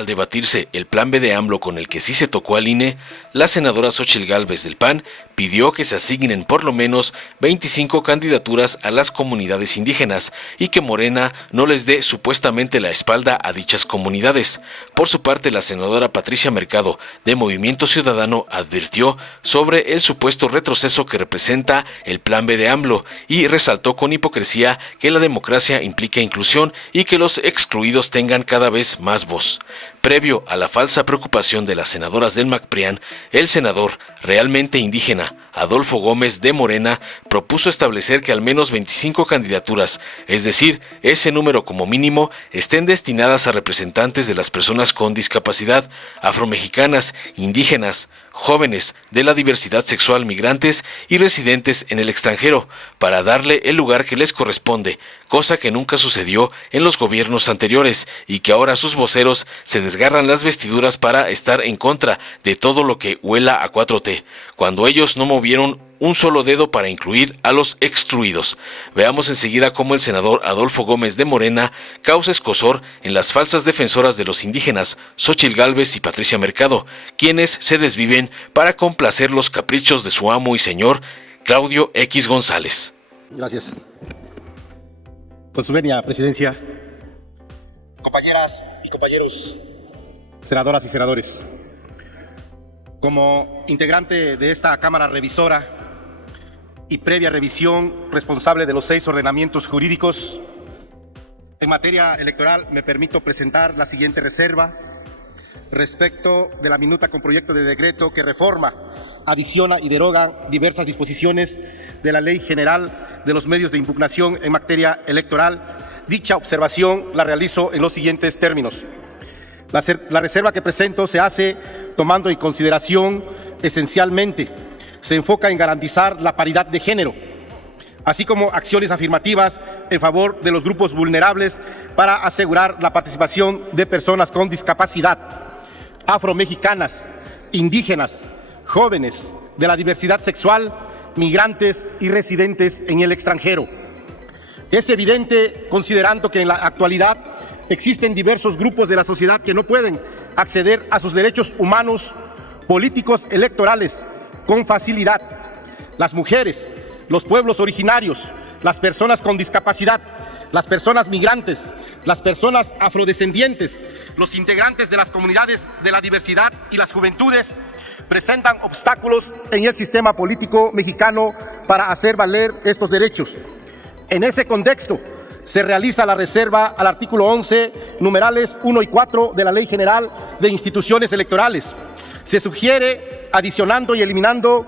Al debatirse el plan B de AMLO con el que sí se tocó al INE, la senadora Xóchitl Gálvez del PAN pidió que se asignen por lo menos 25 candidaturas a las comunidades indígenas y que Morena no les dé supuestamente la espalda a dichas comunidades. Por su parte, la senadora Patricia Mercado, de Movimiento Ciudadano, advirtió sobre el supuesto retroceso que representa el plan B de AMLO y resaltó con hipocresía que la democracia implica inclusión y que los excluidos tengan cada vez más voz. Previo a la falsa preocupación de las senadoras del MACPRIAN, el senador realmente indígena, Adolfo Gómez de Morena, propuso establecer que al menos 25 candidaturas, es decir, ese número como mínimo, estén destinadas a representantes de las personas con discapacidad, afromexicanas, indígenas, jóvenes, de la diversidad sexual, migrantes y residentes en el extranjero, para darle el lugar que les corresponde, cosa que nunca sucedió en los gobiernos anteriores y que ahora sus voceros se desgarran las vestiduras para estar en contra de todo lo que huela a 4T, cuando ellos no movieron un solo dedo para incluir a los excluidos. Veamos enseguida cómo el senador Adolfo Gómez de Morena causa escozor en las falsas defensoras de los indígenas, Xóchitl Gálvez y Patricia Mercado, quienes se desviven para complacer los caprichos de su amo y señor, Claudio X González. Gracias. Con su venia, presidencia, compañeras y compañeros, senadoras y senadores, como integrante de esta Cámara Revisora y previa revisión responsable de los 6 ordenamientos jurídicos, en materia electoral me permito presentar la siguiente reserva respecto de la minuta con proyecto de decreto que reforma, adiciona y deroga diversas disposiciones de la Ley General de los Medios de Impugnación en materia electoral. Dicha observación la realizo en los siguientes términos. La reserva que presento se hace tomando en consideración esencialmente, se enfoca en garantizar la paridad de género, así como acciones afirmativas en favor de los grupos vulnerables para asegurar la participación de personas con discapacidad, afromexicanas, indígenas, jóvenes, de la diversidad sexual, migrantes y residentes en el extranjero. Es evidente, considerando que en la actualidad existen diversos grupos de la sociedad que no pueden acceder a sus derechos humanos, políticos, electorales con facilidad. Las mujeres, los pueblos originarios, las personas con discapacidad, las personas migrantes, las personas afrodescendientes, los integrantes de las comunidades de la diversidad y las juventudes presentan obstáculos en el sistema político mexicano para hacer valer estos derechos. En ese contexto, se realiza la reserva al artículo 11, numerales 1 y 4 de la Ley General de Instituciones Electorales. Se sugiere adicionando y eliminando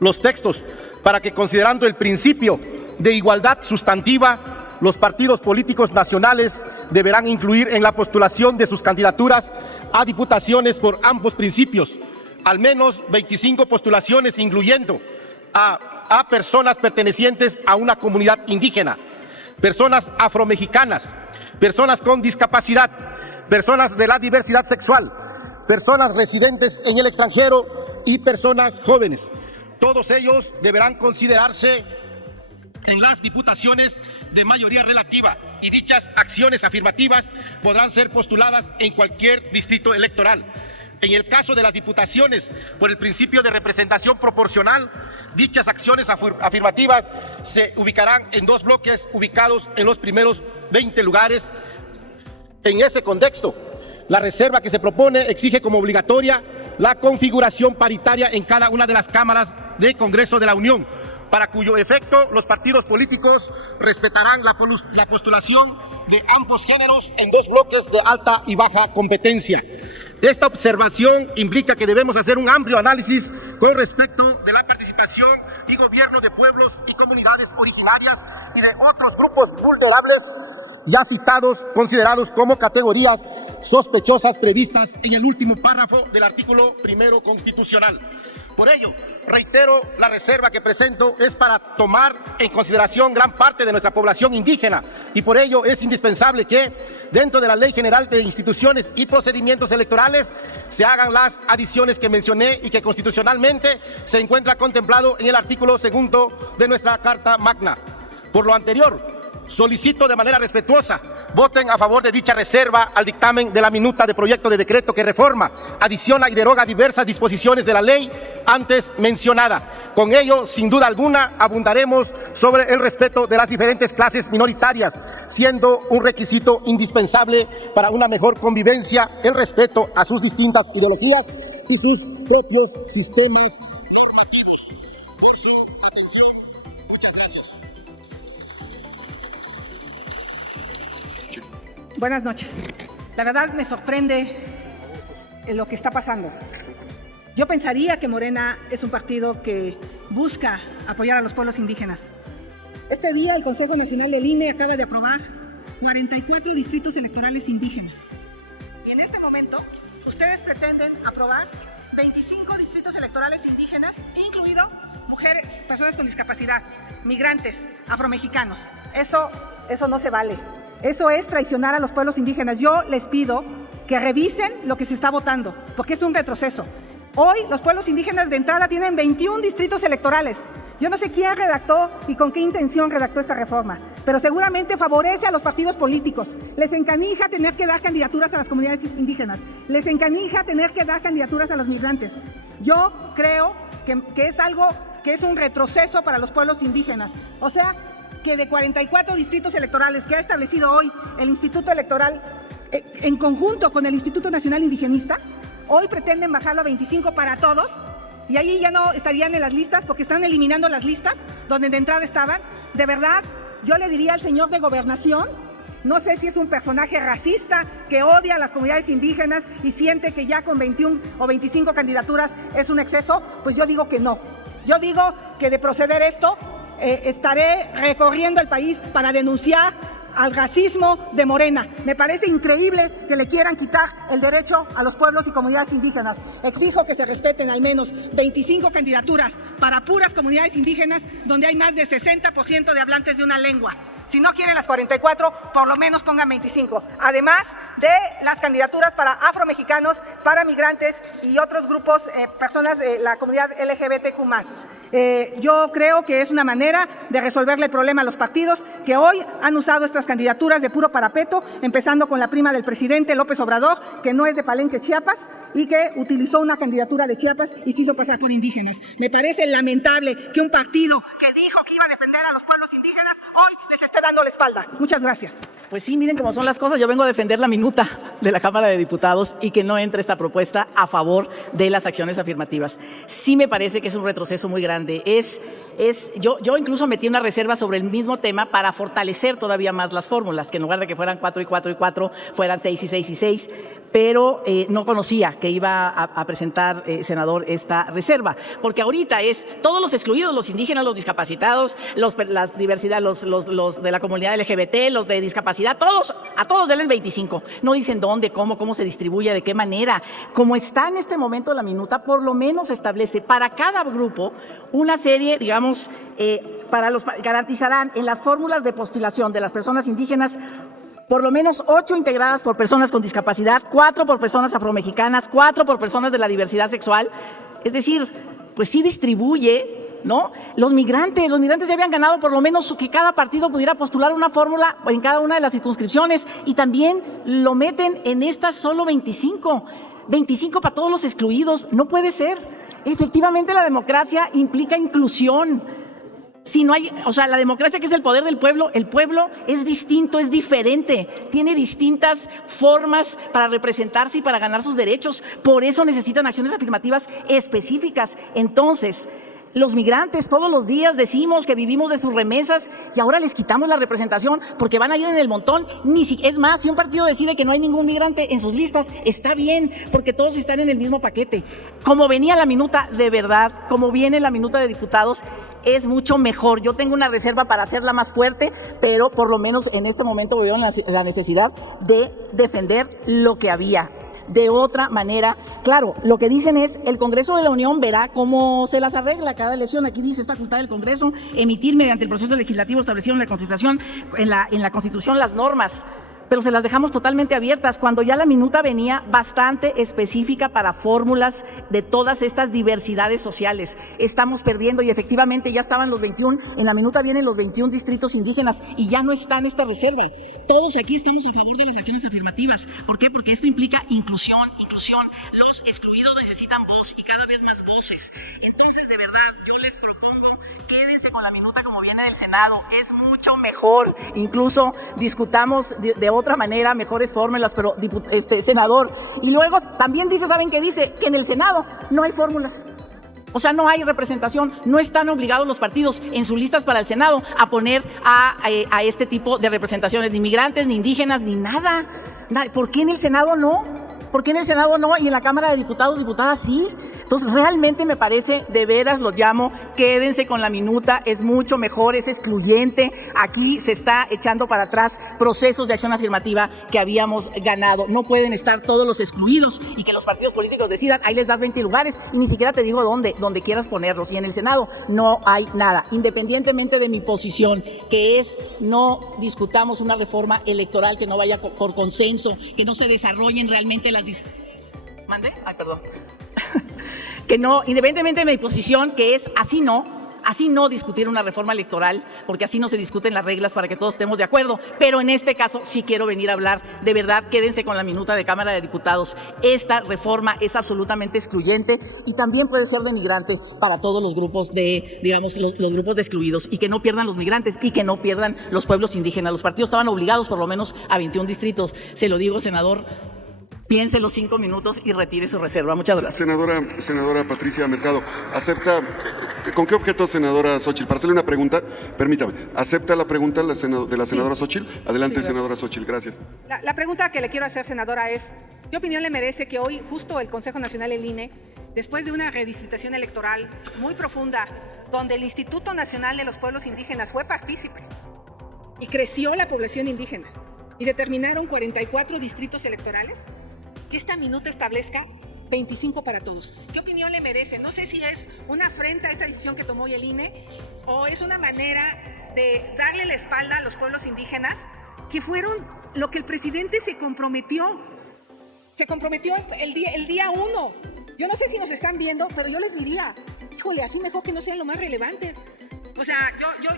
los textos para que, considerando el principio de igualdad sustantiva, los partidos políticos nacionales deberán incluir en la postulación de sus candidaturas a diputaciones por ambos principios al menos 25 postulaciones, incluyendo a personas pertenecientes a una comunidad indígena, personas afromexicanas, personas con discapacidad, personas de la diversidad sexual, personas residentes en el extranjero y personas jóvenes. Todos ellos deberán considerarse en las diputaciones de mayoría relativa y dichas acciones afirmativas podrán ser postuladas en cualquier distrito electoral. En el caso de las diputaciones, por el principio de representación proporcional, dichas acciones afirmativas se ubicarán en 2 bloques ubicados en los primeros 20 lugares. En ese contexto, la reserva que se propone exige como obligatoria la configuración paritaria en cada una de las cámaras del Congreso de la Unión, para cuyo efecto los partidos políticos respetarán la postulación de ambos géneros en 2 bloques de alta y baja competencia. Esta observación implica que debemos hacer un amplio análisis con respecto de la participación y gobierno de pueblos y comunidades originarias y de otros grupos vulnerables ya citados, considerados como categorías sospechosas previstas en el último párrafo del artículo 1 constitucional. Por ello, reitero, la reserva que presento es para tomar en consideración gran parte de nuestra población indígena y por ello es indispensable que dentro de la Ley General de Instituciones y Procedimientos Electorales se hagan las adiciones que mencioné y que constitucionalmente se encuentra contemplado en el artículo 2 de nuestra Carta Magna. Por lo anterior, solicito de manera respetuosa voten a favor de dicha reserva al dictamen de la minuta de proyecto de decreto que reforma, adiciona y deroga diversas disposiciones de la ley antes mencionada. Con ello, sin duda alguna, abundaremos sobre el respeto de las diferentes clases minoritarias, siendo un requisito indispensable para una mejor convivencia el respeto a sus distintas ideologías y sus propios sistemas normativos. Por su atención, muchas gracias. Buenas noches. La verdad me sorprende lo que está pasando. Yo pensaría que Morena es un partido que busca apoyar a los pueblos indígenas. Este día el Consejo Nacional del INE acaba de aprobar 44 distritos electorales indígenas. Y en este momento ustedes pretenden aprobar 25 distritos electorales indígenas, incluido mujeres, personas con discapacidad, migrantes, afromexicanos. Eso no se vale. Eso es traicionar a los pueblos indígenas. Yo les pido que revisen lo que se está votando, porque es un retroceso. Hoy los pueblos indígenas de entrada tienen 21 distritos electorales. Yo no sé quién redactó y con qué intención redactó esta reforma, pero seguramente favorece a los partidos políticos. Les encanija tener que dar candidaturas a las comunidades indígenas. Les encanija tener que dar candidaturas a los migrantes. Yo creo que es algo que es un retroceso para los pueblos indígenas. O sea, que de 44 distritos electorales que ha establecido hoy el Instituto Electoral en conjunto con el Instituto Nacional Indigenista, hoy pretenden bajarlo a 25 para todos, y ahí ya no estarían en las listas porque están eliminando las listas donde de entrada estaban. De verdad, yo le diría al señor de Gobernación, no sé si es un personaje racista que odia a las comunidades indígenas y siente que ya con 21 o 25 candidaturas es un exceso, pues yo digo que no. Yo digo que de proceder esto, estaré recorriendo el país para denunciar al racismo de Morena. Me parece increíble que le quieran quitar el derecho a los pueblos y comunidades indígenas. Exijo que se respeten al menos 25 candidaturas para puras comunidades indígenas donde hay más de 60% de hablantes de una lengua. Si no quieren las 44, por lo menos pongan 25. Además de las candidaturas para afromexicanos, para migrantes y otros grupos, personas de la comunidad LGBTQ+. Yo creo que es una manera de resolverle el problema a los partidos que hoy han usado estas candidaturas de puro parapeto, empezando con la prima del presidente López Obrador, que no es de Palenque, Chiapas, y que utilizó una candidatura de Chiapas y se hizo pasar por indígenas. Me parece lamentable que un partido que dijo que iba a defender a los pueblos indígenas hoy les esté dando la espalda. Muchas gracias. Pues sí, miren cómo son las cosas. Yo vengo a defender la minuta de la Cámara de Diputados y que no entre esta propuesta a favor de las acciones afirmativas. Sí me parece que es un retroceso muy grande. Yo incluso metí una reserva sobre el mismo tema para fortalecer todavía más las fórmulas, que en lugar de que fueran 4 y 4 y 4, fueran 6 y 6 y 6, pero no conocía que iba a presentar, senador, esta reserva, porque ahorita es todos los excluidos, los indígenas, los discapacitados, las diversidad, los de la comunidad LGBT, los de discapacidad, a todos denles 25. No dicen dónde, cómo se distribuye, de qué manera. Como está en este momento la minuta, por lo menos establece para cada grupo una serie, digamos, garantizarán en las fórmulas de postulación de las personas indígenas por lo menos 8 integradas por personas con discapacidad, 4 por personas afromexicanas, 4 por personas de la diversidad sexual. Es decir, pues sí distribuye, ¿no? Los migrantes ya habían ganado por lo menos que cada partido pudiera postular una fórmula en cada una de las circunscripciones, y también lo meten en estas solo 25 para todos los excluidos. No puede ser. Efectivamente, la democracia implica inclusión. Si no hay, o sea, la democracia, que es el poder del pueblo, el pueblo es distinto, es diferente, tiene distintas formas para representarse y para ganar sus derechos. Por eso necesitan acciones afirmativas específicas. Entonces, los migrantes todos los días decimos que vivimos de sus remesas y ahora les quitamos la representación porque van a ir en el montón. Es más, si un partido decide que no hay ningún migrante en sus listas, está bien, porque todos están en el mismo paquete. Como venía la minuta, de verdad, como viene la minuta de diputados, es mucho mejor. Yo tengo una reserva para hacerla más fuerte, pero por lo menos en este momento veo la necesidad de defender lo que había. De otra manera, claro, lo que dicen es, el Congreso de la Unión verá cómo se las arregla cada elección. Aquí dice, es facultad del Congreso emitir mediante el proceso legislativo establecido en la Constitución, las normas. pero se las dejamos totalmente abiertas, cuando ya la minuta venía bastante específica para fórmulas de todas estas diversidades sociales. Estamos perdiendo, y efectivamente ya estaban los 21, en la minuta vienen los 21 distritos indígenas y ya no está en esta reserva. Todos aquí estamos a favor de las acciones afirmativas. ¿Por qué? Porque esto implica inclusión. Los excluidos necesitan voz y cada vez más voces. Entonces, de verdad, yo les propongo, quédense con la minuta como viene del Senado, es mucho mejor. Incluso discutamos de otra manera, mejores fórmulas, pero senador. Y luego también dice, ¿saben qué dice? Que en el Senado no hay fórmulas. O sea, no hay representación, no están obligados los partidos en sus listas para el Senado a poner a este tipo de representaciones, ni migrantes, ni indígenas, ni nada. ¿Por qué en el Senado no? ¿Por qué en el Senado no y en la Cámara de Diputados, diputadas sí? Entonces, realmente me parece, de veras los llamo, quédense con la minuta, es mucho mejor, es excluyente. Aquí se está echando para atrás procesos de acción afirmativa que habíamos ganado. No pueden estar todos los excluidos y que los partidos políticos decidan, ahí les das 20 lugares y ni siquiera te digo donde quieras ponerlos. Y en el Senado no hay nada, independientemente de mi posición, que es no discutamos una reforma electoral que no vaya por consenso, que no se desarrollen realmente las ¿Mande? Ay, perdón. Que no, independientemente de mi posición, que es así no discutir una reforma electoral, porque así no se discuten las reglas para que todos estemos de acuerdo, pero en este caso sí quiero venir a hablar, de verdad, quédense con la minuta de Cámara de Diputados. Esta reforma es absolutamente excluyente y también puede ser denigrante para todos los grupos de, digamos, los grupos de excluidos, y que no pierdan los migrantes y que no pierdan los pueblos indígenas. Los partidos estaban obligados por lo menos a 21 distritos. Se lo digo, senador, piense los 5 minutos y retire su reserva. Muchas gracias. Senadora Patricia Mercado, ¿con qué objeto, senadora Xóchitl? Para hacerle una pregunta, permítame, ¿acepta la pregunta de la senadora Xóchitl? Adelante, sí, senadora Xóchitl, gracias. La pregunta que le quiero hacer, senadora, es, ¿qué opinión le merece que hoy justo el Consejo Nacional, el INE, después de una redistritación electoral muy profunda, donde el Instituto Nacional de los Pueblos Indígenas fue partícipe y creció la población indígena y determinaron 44 distritos electorales, que esta minuta establezca 25 para todos? ¿Qué opinión le merece? No sé si es una afrenta a esta decisión que tomó el INE o es una manera de darle la espalda a los pueblos indígenas, que fueron lo que el presidente se comprometió el día 1. Yo no sé si nos están viendo, pero yo les diría, híjole, así mejor que no sea lo más relevante. O sea,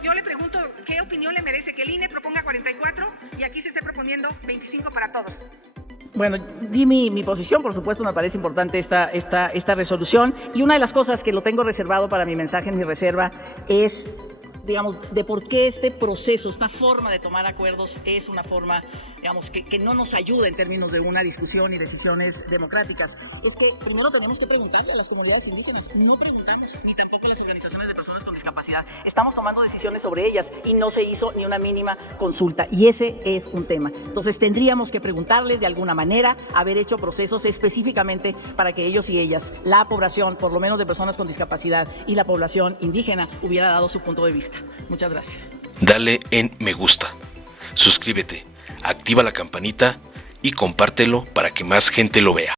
yo le pregunto, ¿qué opinión le merece que el INE proponga 44 y aquí se esté proponiendo 25 para todos? Bueno, di mi posición, por supuesto me parece importante esta resolución, y una de las cosas que lo tengo reservado para mi mensaje en mi reserva es, digamos, de por qué este proceso, esta forma de tomar acuerdos es una forma, digamos, que no nos ayuda en términos de una discusión y decisiones democráticas. Es que primero tenemos que preguntarle a las comunidades indígenas, no preguntamos, ni tampoco a las organizaciones de personas con discapacidad. Estamos tomando decisiones sobre ellas y no se hizo ni una mínima consulta, y ese es un tema. Entonces tendríamos que preguntarles de alguna manera, haber hecho procesos específicamente para que ellos y ellas, la población, por lo menos de personas con discapacidad y la población indígena, hubiera dado su punto de vista. Muchas gracias. Dale en me gusta, suscríbete, activa la campanita y compártelo para que más gente lo vea.